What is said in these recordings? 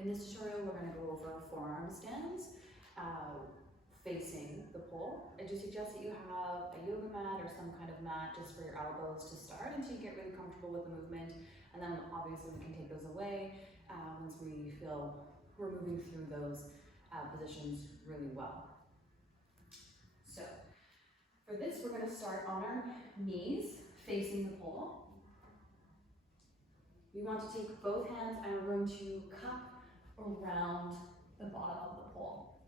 In this tutorial, we're going to go over forearm stands facing the pole. I do suggest that you have a yoga mat or some kind of mat just for your elbows to start until you get really comfortable with the movement, and then obviously we can take those away once we feel we're moving through those positions really well. So for this, we're going to start on our knees facing the pole. We want to take both hands and we're going to cup around the bottom of the pole.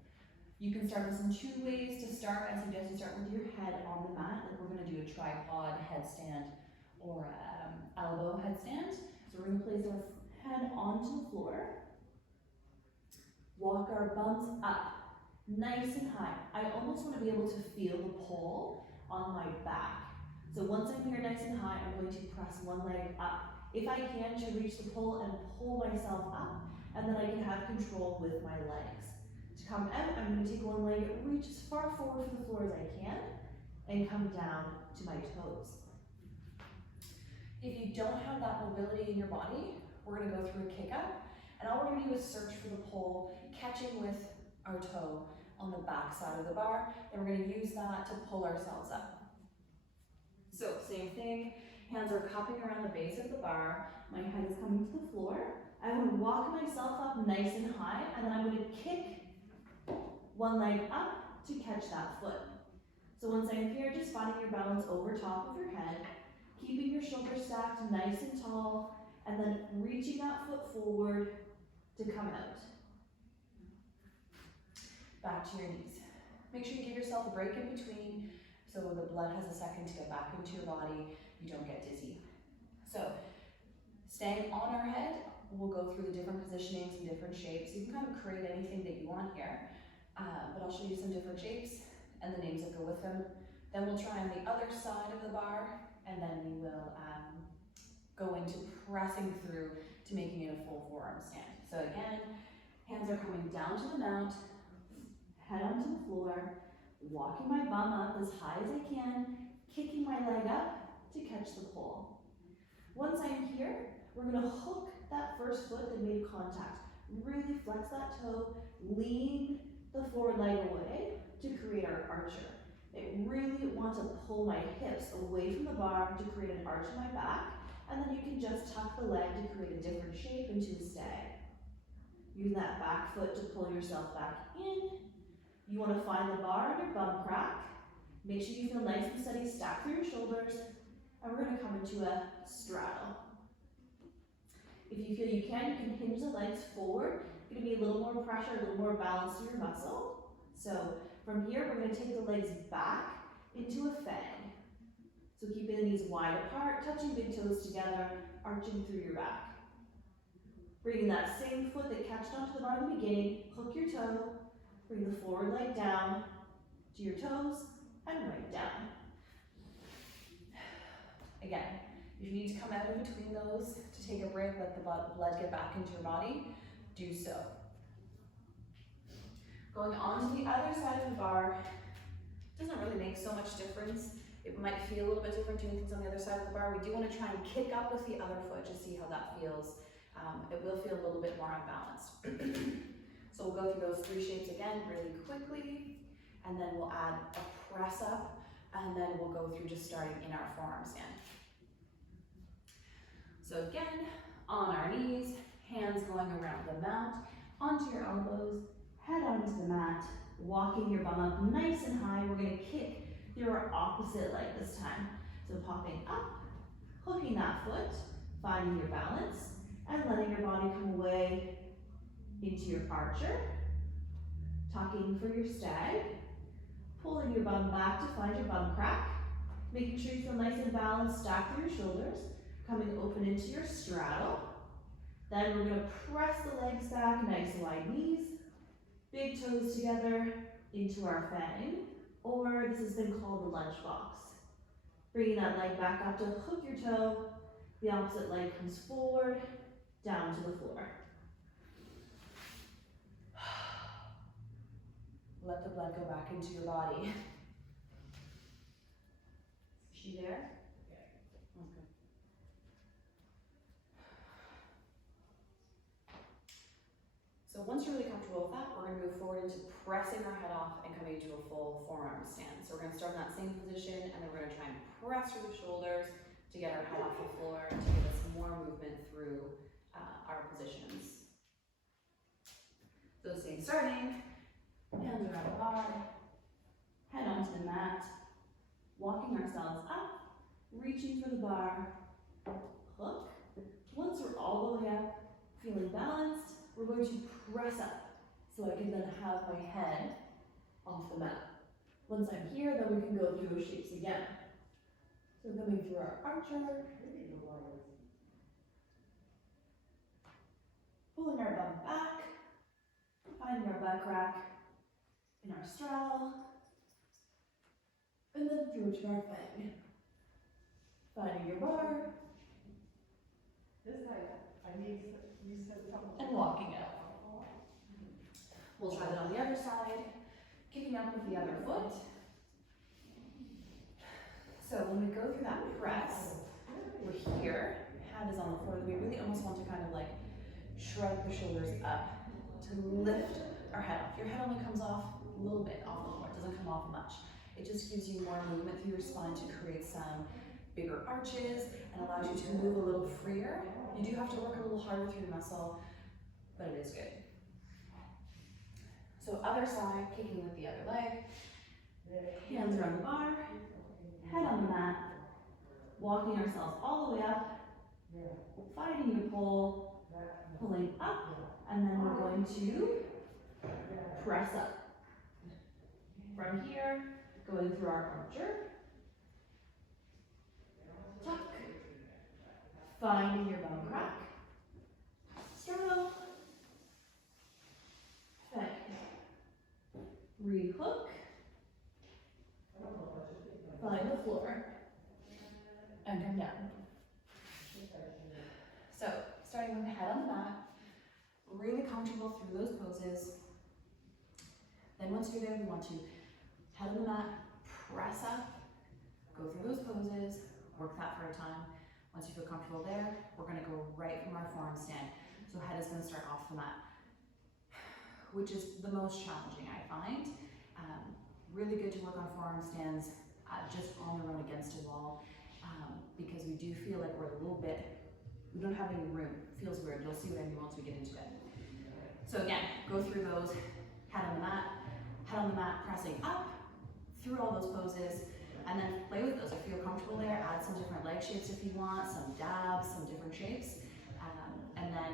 You can start this in two ways. To start, I suggest you start with your head on the mat, like we're going to do a tripod headstand or elbow headstand. So we're going to place our head onto the floor. Walk our bums up, nice and high. I almost want to be able to feel the pole on my back. So once I'm here nice and high, I'm going to press one leg up. If I can, to reach the pole and pull myself up, and then I can have control with my legs. To come out, I'm going to take one leg, reach as far forward from the floor as I can, and come down to my toes. If you don't have that mobility in your body, we're going to go through a kick up, and all we're going to do is search for the pole, catching with our toe on the back side of the bar, and we're going to use that to pull ourselves up. So same thing. Hands are cupping around the base of the bar. My head is coming to the floor. I'm going to walk myself up nice and high, and then I'm going to kick one leg up to catch that foot. So once I'm here, just finding your balance over top of your head, keeping your shoulders stacked nice and tall, and then reaching that foot forward to come out. Back to your knees. Make sure you give yourself a break in between so the blood has a second to get back into your body. You don't get dizzy. So, staying on our head, we'll go through the different positionings and different shapes. You can kind of create anything that you want here, but I'll show you some different shapes and the names that go with them. Then we'll try on the other side of the bar, and then we will go into pressing through to making it a full forearm stand. So again, hands are coming down to the mount, head onto the floor, walking my bum up as high as I can, kicking my leg up to catch the pole. Once I'm here, we're going to hook that first foot that made contact. Really flex that toe, lean the forward leg away to create our archer. I really want to pull my hips away from the bar to create an arch in my back, and then you can just tuck the leg to create a different shape into a stag. Use that back foot to pull yourself back in. You want to find the bar on your bum crack. Make sure you feel nice and steady, stack through your shoulders, and we're going to come into a straddle. If you feel you can hinge the legs forward. It's going to be a little more pressure, a little more balance to your muscle. So from here, we're going to take the legs back into a fang. So keeping the knees wide apart, touching big toes together, arching through your back. Bringing that same foot that catched onto the bar in the beginning, hook your toe, bring the forward leg down to your toes, and right down. Again, if you need to come out in between those to take a break, let the blood get back into your body, do so. Going on to the other side of the bar, doesn't really make so much difference. It might feel a little bit different doing things on the other side of the bar. We do want to try and kick up with the other foot to see how that feels. It will feel a little bit more unbalanced. So we'll go through those three shapes again really quickly, and then we'll add a press up, and then we'll go through just starting in our forearm stand. So again, on our knees, hands going around the mount, onto your elbows, head onto the mat, walking your bum up nice and high. We're going to kick through our opposite leg this time. So popping up, hooking that foot, finding your balance, and letting your body come away into your archer, tucking for your stag, pulling your bum back to find your bum crack, making sure you feel nice and balanced, stack through your shoulders, coming open into your straddle. Then we're going to press the legs back, nice wide knees, big toes together into our fang, or this has been called the lunchbox. Bringing that leg back up to hook your toe, the opposite leg comes forward, down to the floor. Let the blood go back into your body. Is she there? Okay. once you're really comfortable with that, we're going to move forward into pressing our head off and coming into a full forearm stand. So we're going to start in that same position, and then we're going to try and press through the shoulders to get our head off the floor to give us more movement through our positions. So same starting, hands around the bar, head onto the mat, walking ourselves up, reaching for the bar, hook. Once we're all the way up, feeling balanced, we're going to press up so I can then have my head off the mat. Once I'm here, then we can go through those shapes again. So coming through our archer, pulling our bum back, finding our butt crack in our straddle, and then through to our fang. Finding your bar, and walking out. We'll try that on the other side, kicking up with the other foot. So when we go through that press, we're here, hand is on the floor, we really almost want to kind of like shrug the shoulders up to lift our head off. Your head only comes off a little bit off the floor, it doesn't come off much. It just gives you more movement through your spine to create some bigger arches and allows you to move a little freer. You do have to work a little harder through the muscle, but it is good. So other side, kicking with the other leg, hands around the bar, head on the mat, walking ourselves all the way up, finding your pull, pulling up, and then we're going to press up. From here, going through our archer, tuck, finding your bum crack, straddle, fang, re-hook, find the floor, and come down. So, starting with the head on the mat, really comfortable through those poses. Then once you're there, we want to head on the mat, press up, go through those poses, work that for a time. Once you feel comfortable there, we're going to go right from our forearm stand. So head is going to start off the mat, which is the most challenging, I find. Really good to work on forearm stands just on the run against a wall because we do feel like we're a little bit, we don't have any room. It feels weird. You'll see what I mean once we get into it. So again, go through those, head on the mat, pressing up through all those poses, and then play with those. If you feel comfortable there, add some different leg shapes if you want, some dabs, some different shapes, and then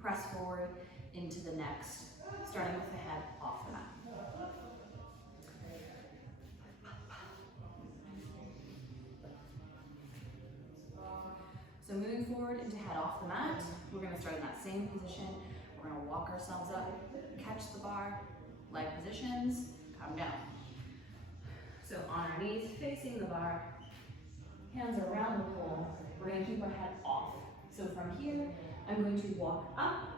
press forward into the next, starting with the head off the mat. So moving forward into head off the mat, we're going to start in that same position. We're going to walk ourselves up, catch the bar, leg positions, come down. So on our knees, facing the bar, hands around the pole. We're going to keep our head off. So from here, I'm going to walk up,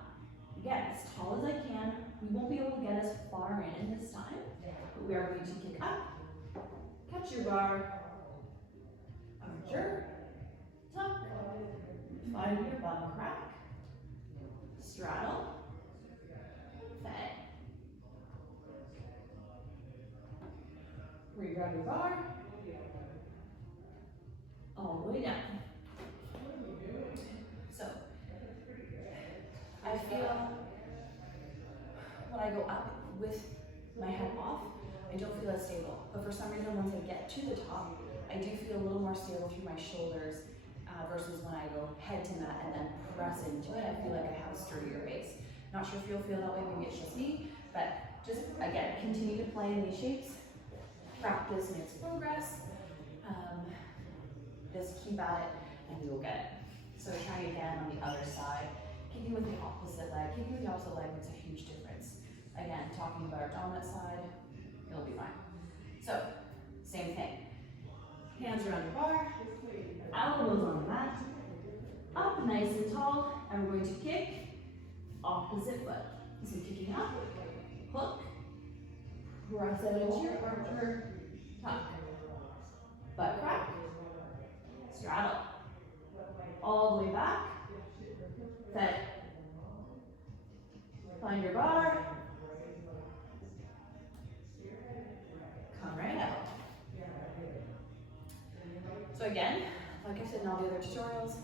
get as tall as I can. We won't be able to get as far in this time, but we are going to kick up, catch your bar, archer, tuck, find your bum crack, straddle, fang. Re-grab your bar, all the way down. So, I feel when I go up with my head off, I don't feel as stable. But for some reason, once I get to the top, I do feel a little more stable through my shoulders versus when I go head to mat and then press into it. I feel like I have a sturdier base. Not sure if you'll feel that way, maybe it's just me, but just, again, continue to play in these shapes. Practice makes progress. Just keep at it and you'll get it. So trying again on the other side. Kicking with the opposite leg. Kicking with the opposite leg makes a huge difference. Again, talking about our dominant side, you'll be fine. So, same thing. Hands around your bar, elbows on the mat, up nice and tall, and we're going to kick opposite foot. So kicking up, hook, press out into your archer, tuck, butt crack, straddle, all the way back, set, Find your bar. Come right out. So again, like I said in all the other tutorials,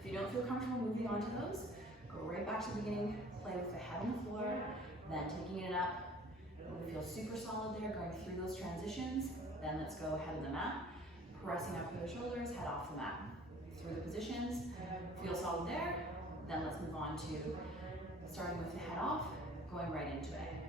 if you don't feel comfortable moving on to those, go right back to the beginning, play with the head on the floor, then taking it up. When we feel super solid there, going through those transitions, then let's go head of the mat, pressing up through the shoulders, head off the mat. Through the positions, feel solid there, then let's move on to starting with the head off, going right into it.